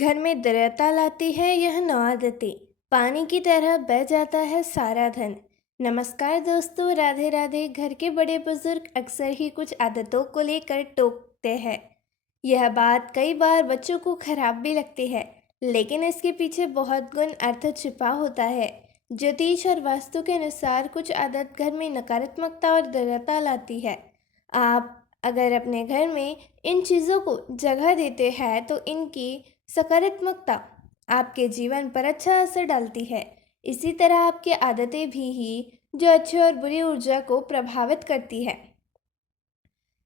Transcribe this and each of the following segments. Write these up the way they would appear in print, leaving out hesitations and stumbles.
घर में दृढ़ता लाती है यह नौ आदतें। पानी की तरह बह जाता है सारा धन। नमस्कार दोस्तों, राधे राधे। घर के बड़े बुजुर्ग अक्सर ही कुछ आदतों को लेकर टोकते हैं। यह बात कई बार बच्चों को खराब भी लगती है, लेकिन इसके पीछे बहुत गुण अर्थ छिपा होता है। ज्योतिष और वास्तु के अनुसार कुछ आदत घर में नकारात्मकता और दृढ़ता लाती है। आप अगर अपने घर में इन चीज़ों को जगह देते हैं तो इनकी सकारात्मकता आपके जीवन पर अच्छा असर डालती है। इसी तरह आपकी आदतें भी ही जो अच्छी और बुरी ऊर्जा को प्रभावित करती है।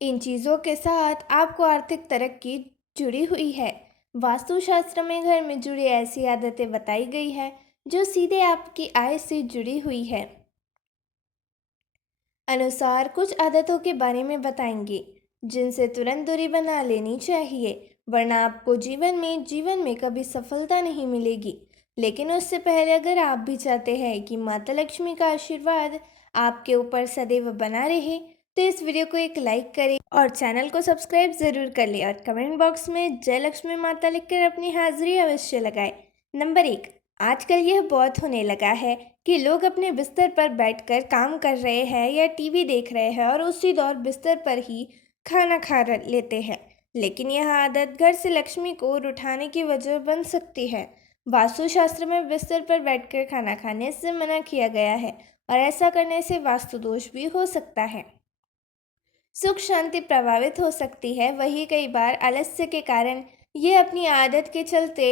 इन चीज़ों के साथ आपको आर्थिक तरक्की जुड़ी हुई है। वास्तुशास्त्र में घर में जुड़ी ऐसी आदतें बताई गई है जो सीधे आपकी आय से जुड़ी हुई है। अनुसार कुछ आदतों के बारे में बताएंगे जिनसे तुरंत दूरी बना लेनी चाहिए, वरना आपको जीवन में कभी सफलता नहीं मिलेगी। लेकिन उससे पहले अगर आप भी चाहते हैं कि माता लक्ष्मी का आशीर्वाद आपके ऊपर सदैव बना रहे, तो इस वीडियो को एक लाइक करें और चैनल को सब्सक्राइब ज़रूर कर लें और कमेंट बॉक्स में जय लक्ष्मी माता लिखकर अपनी हाजिरी अवश्य लगाएं। नंबर 1, आजकल यह बहुत होने लगा है कि लोग अपने बिस्तर पर बैठकर काम कर रहे हैं या टीवी देख रहे हैं और उसी दौर बिस्तर पर ही खाना लेते हैं। लेकिन यह आदत घर से लक्ष्मी को उठाने की वजह बन सकती है। वास्तुशास्त्र में बिस्तर पर बैठकर खाना खाने से मना किया गया है और ऐसा करने से वास्तु दोष भी हो सकता है। सुख शांति प्रभावित हो सकती है। वही कई बार आलस्य के कारण ये अपनी आदत के चलते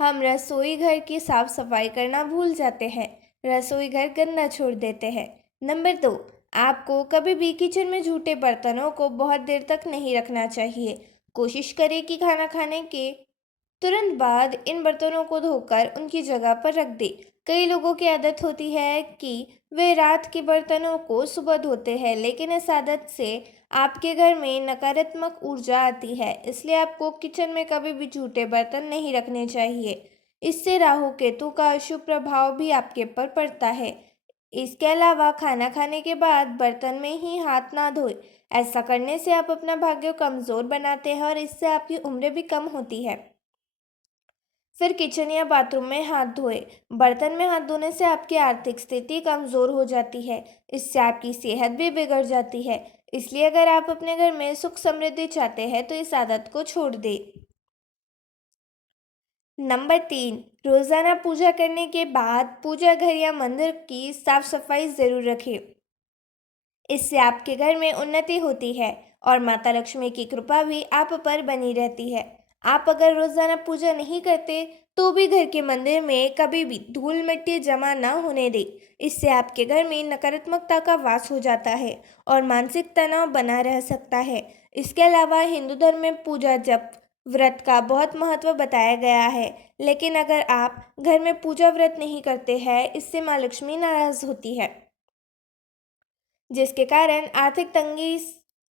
हम रसोई घर की साफ सफाई करना भूल जाते हैं, रसोई घर गंदा छोड़ देते हैं। नंबर 2, आपको कभी भी किचन में झूठे बर्तनों को बहुत देर तक नहीं रखना चाहिए। कोशिश करें कि खाना खाने के तुरंत बाद इन बर्तनों को धोकर उनकी जगह पर रख दें। कई लोगों की आदत होती है कि वे रात के बर्तनों को सुबह धोते हैं, लेकिन इस आदत से आपके घर में नकारात्मक ऊर्जा आती है। इसलिए आपको किचन में कभी भी झूठे बर्तन नहीं रखने चाहिए। इससे राहु केतु का अशुभ प्रभाव भी आपके पर पड़ता है। इसके अलावा खाना खाने के बाद बर्तन में ही हाथ ना धोए। ऐसा करने से आप अपना भाग्य कमजोर बनाते हैं और इससे आपकी उम्र भी कम होती है। फिर किचन या बाथरूम में हाथ धोए। बर्तन में हाथ धोने से आपकी आर्थिक स्थिति कमजोर हो जाती है। इससे आपकी सेहत भी बिगड़ जाती है। इसलिए अगर आप अपने घर में सुख समृद्धि चाहते हैं तो इस आदत को छोड़ दें। नंबर 3, रोजाना पूजा करने के बाद पूजा घर या मंदिर की साफ सफाई जरूर रखें। इससे आपके घर में उन्नति होती है और माता लक्ष्मी की कृपा भी आप पर बनी रहती है। आप अगर रोजाना पूजा नहीं करते तो भी घर के मंदिर में कभी भी धूल मिट्टी जमा ना होने दें। इससे आपके घर में नकारात्मकता का वास हो जाता है और मानसिक तनाव बना रह सकता है। इसके अलावा हिंदू धर्म में पूजा जप व्रत का बहुत महत्व बताया गया है। लेकिन अगर आप घर में पूजा व्रत नहीं करते हैं, इससे माँ लक्ष्मी नाराज होती है, जिसके कारण आर्थिक तंगी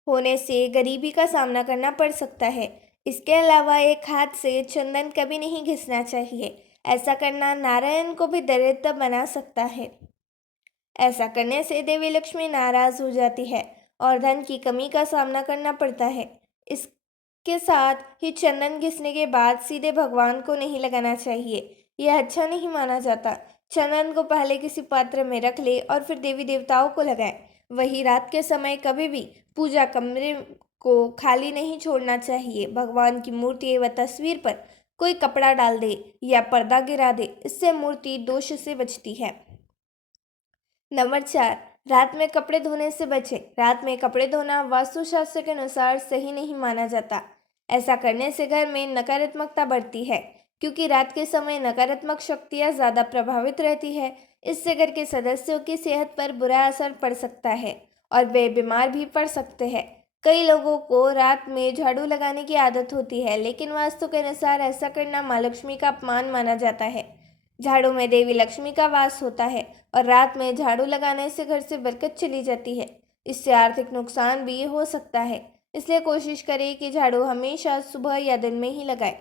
होने से गरीबी का सामना करना पड़ सकता है। इसके अलावा एक हाथ से चंदन कभी नहीं घिसना चाहिए। ऐसा करना नारायण को भी दरिद्र बना सकता है। ऐसा करने से देवी लक्ष्मी नाराज हो जाती है और धन की कमी का सामना करना पड़ता है। इसके साथ ही चंदन घिसने के बाद सीधे भगवान को नहीं लगाना चाहिए। यह अच्छा नहीं माना जाता। चंदन को पहले किसी पात्र में रख ले और फिर देवी देवताओं को लगाएं। वही रात के समय कभी भी पूजा कमरे को खाली नहीं छोड़ना चाहिए। भगवान की मूर्ति व तस्वीर पर कोई कपड़ा डाल दे या पर्दा गिरा दे, इससे मूर्ति दोष से बचती है। नंबर 4, रात में कपड़े धोने से बचें। रात में कपड़े धोना वास्तुशास्त्र के अनुसार सही नहीं माना जाता। ऐसा करने से घर में नकारात्मकता बढ़ती है, क्योंकि रात के समय नकारात्मक शक्तियाँ ज़्यादा प्रभावित रहती है। इससे घर के सदस्यों की सेहत पर बुरा असर पड़ सकता है और वे बीमार भी पड़ सकते हैं। कई लोगों को रात में झाड़ू लगाने की आदत होती है, लेकिन वास्तु के अनुसार ऐसा करना माँ लक्ष्मी का अपमान माना जाता है। झाड़ू में देवी लक्ष्मी का वास होता है और रात में झाड़ू लगाने से घर से बरकत चली जाती है। इससे आर्थिक नुकसान भी हो सकता है। इसलिए कोशिश करें कि झाड़ू हमेशा सुबह या दिन में ही लगाएं।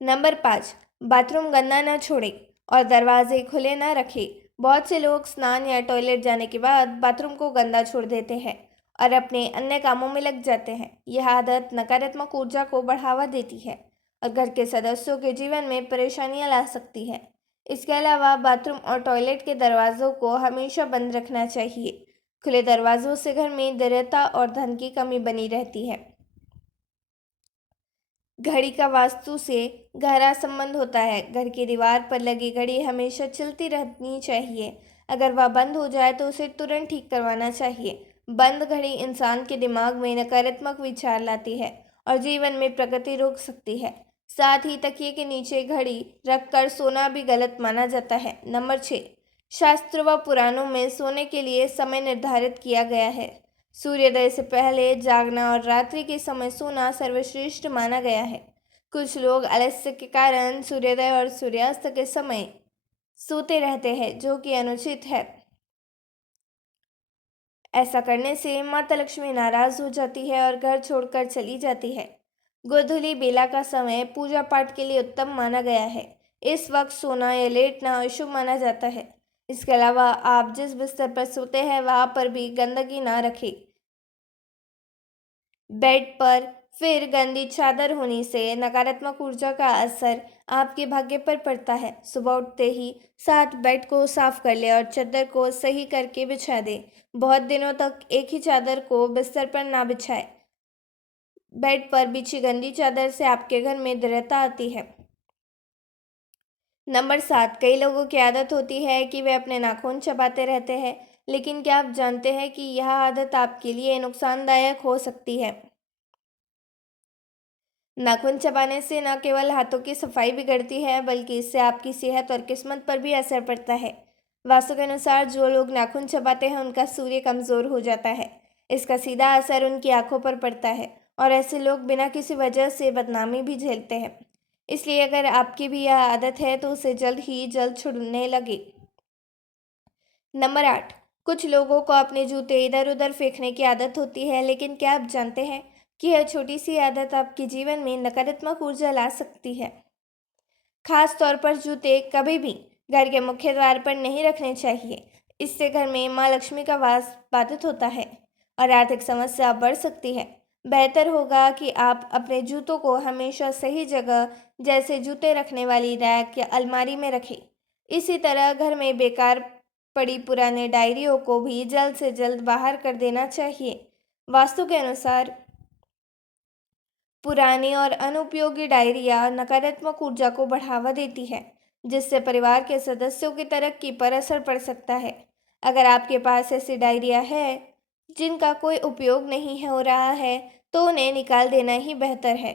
नंबर 5, बाथरूम गंदा न छोड़ें और दरवाजे खुले न रखें। बहुत से लोग स्नान या टॉयलेट जाने के बाद बाथरूम को गंदा छोड़ देते हैं और अपने अन्य कामों में लग जाते हैं। यह आदत नकारात्मक ऊर्जा को बढ़ावा देती है और घर के सदस्यों के जीवन में परेशानियां ला सकती है। इसके अलावा बाथरूम और टॉयलेट के दरवाजों को हमेशा बंद रखना चाहिए। खुले दरवाजों से घर में दृढ़ता और धन की कमी बनी रहती है। घड़ी का वास्तु से गहरा संबंध होता है। घर की दीवार पर लगी घड़ी हमेशा चलती रहनी चाहिए। अगर वह बंद हो जाए तो उसे तुरंत ठीक करवाना चाहिए। बंद घड़ी इंसान के दिमाग में नकारात्मक विचार लाती है और जीवन में प्रगति रोक सकती है। साथ ही तकिए के नीचे घड़ी रखकर सोना भी गलत माना जाता है। नंबर 6, शास्त्र व पुराणों में सोने के लिए समय निर्धारित किया गया है। सूर्योदय से पहले जागना और रात्रि के समय सोना सर्वश्रेष्ठ माना गया है। कुछ लोग आलस्य के कारण सूर्योदय और सूर्यास्त के समय सोते रहते हैं, जो कि अनुचित है। ऐसा करने से माता लक्ष्मी नाराज हो जाती है और घर छोड़कर चली जाती है। गोधूली बेला का समय पूजा पाठ के लिए उत्तम माना गया है। इस वक्त सोना या लेटना अशुभ माना जाता है। इसके अलावा आप जिस बिस्तर पर सोते हैं वहां पर भी गंदगी ना रखें। बेड पर फिर गंदी चादर होने से नकारात्मक ऊर्जा का असर आपके भाग्य पर पड़ता है। सुबह उठते ही साथ बेड को साफ कर ले और चादर को सही करके बिछा दे। बहुत दिनों तक एक ही चादर को बिस्तर पर ना बिछाए। बेड पर बिछी गंदी चादर से आपके घर में दृढ़ता आती है। नंबर 7, कई लोगों की आदत होती है कि वे अपने नाखून चबाते रहते हैं, लेकिन क्या आप जानते हैं कि यह आदत आपके लिए नुकसानदायक हो सकती है। नाखून चबाने से न केवल हाथों की सफाई बिगड़ती है, बल्कि इससे आपकी सेहत और किस्मत पर भी असर पड़ता है। वास्तु के अनुसार जो लोग नाखून चबाते हैं उनका सूर्य कमजोर हो जाता है। इसका सीधा असर उनकी आंखों पर पड़ता है और ऐसे लोग बिना किसी वजह से बदनामी भी झेलते हैं। इसलिए अगर आपकी भी यह आदत है तो उसे जल्द ही जल्द छुड़ने लगे। नंबर 8, कुछ लोगों को अपने जूते इधर उधर फेंकने की आदत होती है, लेकिन क्या आप जानते हैं कि यह छोटी सी आदत आपके जीवन में नकारात्मक ऊर्जा ला सकती है। खास तौर पर जूते कभी भी घर के मुख्य द्वार पर नहीं रखने चाहिए। इससे घर में माँ लक्ष्मी का वास बाधित होता है और आर्थिक समस्या बढ़ सकती है। बेहतर होगा कि आप अपने जूतों को हमेशा सही जगह, जैसे जूते रखने वाली रैक या अलमारी में रखें। इसी तरह घर में बेकार पड़ी पुराने डायरियों को भी जल्द से जल्द बाहर कर देना चाहिए। वास्तु के अनुसार पुरानी और अनुपयोगी डायरिया नकारात्मक ऊर्जा को बढ़ावा देती है, जिससे परिवार के सदस्यों की तरक्की पर असर पड़ सकता है। अगर आपके पास ऐसी डायरिया है जिनका कोई उपयोग नहीं हो रहा है, तो उन्हें निकाल देना ही बेहतर है।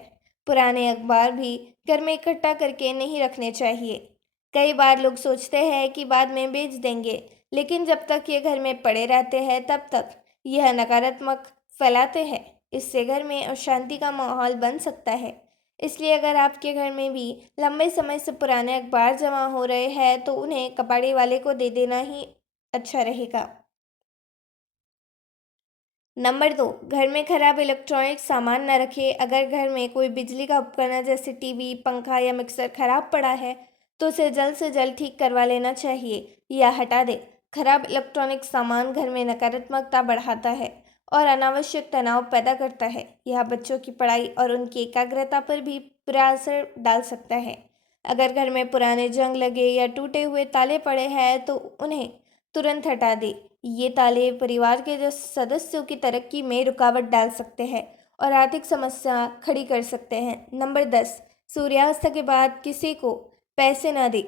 पुराने अखबार भी घर में इकट्ठा करके नहीं रखने चाहिए। कई बार लोग सोचते हैं कि बाद में बेच देंगे, लेकिन जब तक ये घर में पड़े रहते हैं तब तक यह नकारात्मक फैलाते हैं। इससे घर में अशांति का माहौल बन सकता है। इसलिए अगर आपके घर में भी लंबे समय से पुराने अखबार जमा हो रहे हैं तो उन्हें कबाड़ी वाले को दे देना ही अच्छा रहेगा। नंबर 2, घर में खराब इलेक्ट्रॉनिक सामान न रखें। अगर घर में कोई बिजली का उपकरण जैसे टीवी, पंखा या मिक्सर खराब पड़ा है तो उसे जल्द से जल्द ठीक करवा लेना चाहिए या हटा दें। खराब इलेक्ट्रॉनिक सामान घर में नकारात्मकता बढ़ाता है और अनावश्यक तनाव पैदा करता है। यह बच्चों की पढ़ाई और उनकी एकाग्रता पर भी बुरा असर डाल सकता है। अगर घर में पुराने जंग लगे या टूटे हुए ताले पड़े हैं तो उन्हें तुरंत हटा दें। ये ताले परिवार के जो सदस्यों की तरक्की में रुकावट डाल सकते हैं और आर्थिक समस्या खड़ी कर सकते हैं। नंबर 10, सूर्यास्त के बाद किसी को पैसे न दें।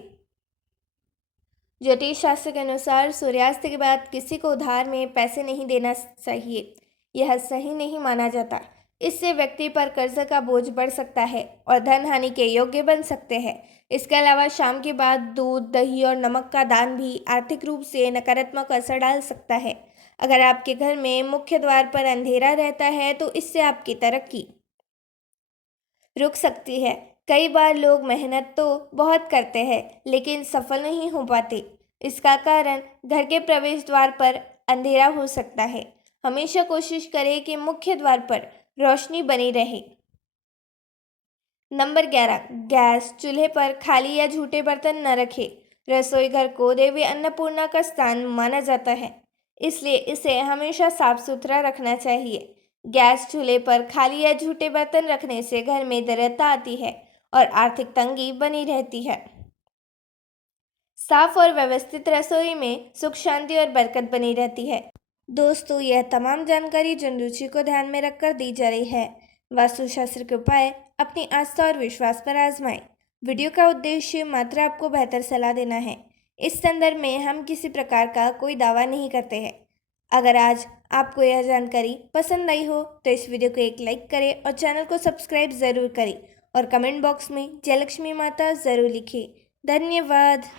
ज्योतिष शास्त्र के अनुसार सूर्यास्त के बाद किसी को उधार में पैसे नहीं देना चाहिए। यह सही नहीं माना जाता। इससे व्यक्ति पर कर्ज का बोझ बढ़ सकता है और धन हानि के योग्य बन सकते हैं। इसके अलावा शाम के बाद दूध, दही और नमक का दान भी आर्थिक रूप से नकारात्मक असर डाल सकता है। अगर आपके घर में मुख्य द्वार पर अंधेरा रहता है तो इससे आपकी तरक्की रुक सकती है। कई बार लोग मेहनत तो बहुत करते हैं लेकिन सफल नहीं हो पाते। इसका कारण घर के प्रवेश द्वार पर अंधेरा हो सकता है। हमेशा कोशिश करें कि मुख्य द्वार पर रोशनी बनी रहे। नंबर 11, गैस चूल्हे पर खाली या झूठे बर्तन न रखें। रसोई घर को देवी अन्नपूर्णा का स्थान माना जाता है, इसलिए इसे हमेशा साफ सुथरा रखना चाहिए। गैस चूल्हे पर खाली या झूठे बर्तन रखने से घर में दृढ़ता आती है और आर्थिक तंगी बनी रहती है। साफ और व्यवस्थित रसोई में सुख शांति और बरकत बनी रहती है। दोस्तों, यह तमाम जानकारी जन रुचि को ध्यान में रखकर दी जा रही है। वास्तुशास्त्र के उपाय अपनी आस्था और विश्वास पर आजमाएं। वीडियो का उद्देश्य मात्र आपको बेहतर सलाह देना है। इस संदर्भ में हम किसी प्रकार का कोई दावा नहीं करते हैं। अगर आज आपको यह जानकारी पसंद आई हो तो इस वीडियो को एक लाइक करें और चैनल को सब्सक्राइब ज़रूर करें और कमेंट बॉक्स में जय लक्ष्मी माता ज़रूर लिखें। धन्यवाद।